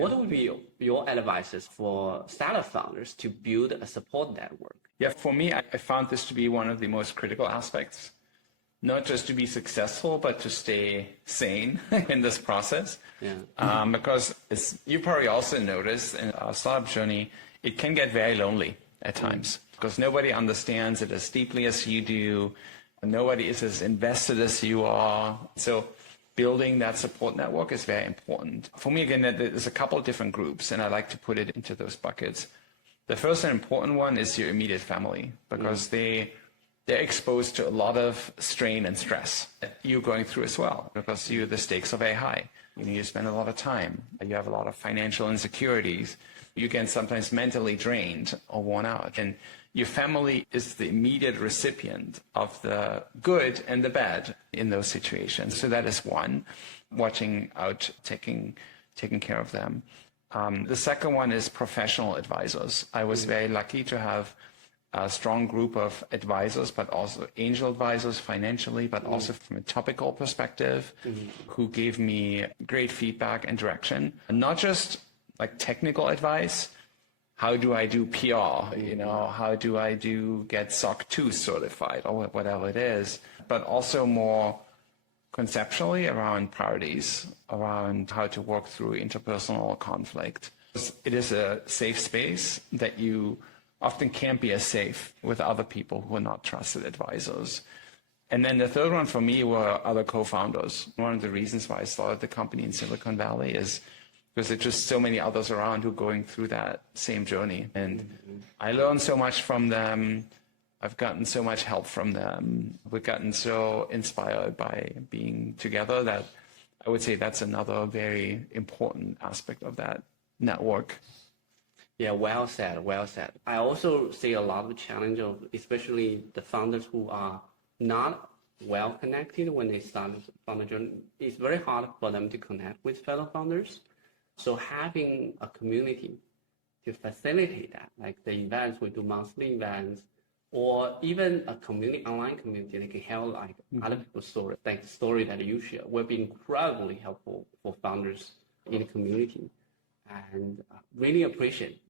What would be your advices for startup founders to build a support network? Yeah, for me, I found this to be one of the most critical aspects, not just to be successful, but to stay sane in this process. Yeah. Because as you probably also noticed in our startup journey, it can get very lonely at times because nobody understands it as deeply as you do. Nobody is as invested as you are. So building that support network is very important. For me, again, there's a couple of different groups, and I like to put it into those buckets. The first and important one is your immediate family, because they're exposed to a lot of strain and stress that you're going through as well, because the stakes are very high. You need to spend a lot of time. You have a lot of financial insecurities. You get sometimes mentally drained or worn out. And your family is the immediate recipient of the good and the bad in those situations. So that is one, watching out, taking care of them. The second one is professional advisors. I was very lucky to have a strong group of advisors, but also angel advisors financially, but also from a topical perspective, who gave me great feedback and direction. And not just like technical advice. How do I do PR? How do I get SOC 2 certified or whatever it is, but also more conceptually around priorities, around how to work through interpersonal conflict. It is a safe space that you often can't be as safe with other people who are not trusted advisors. And then the third one for me were other co-founders. One of the reasons why I started the company in Silicon Valley is because there's just so many others around who are going through that same journey. And I learned so much from them. I've gotten so much help from them. We've gotten so inspired by being together that I would say that's another very important aspect of that network. Yeah, well said, well said. I also see a lot of challenge of especially the founders who are not well connected when they start the founder journey. It's very hard for them to connect with fellow founders. So having a community to facilitate that, like the events, we do monthly events, or even a community, online community that can help like other people's stories, like the story that you share, will be incredibly helpful for founders in the community. And really appreciate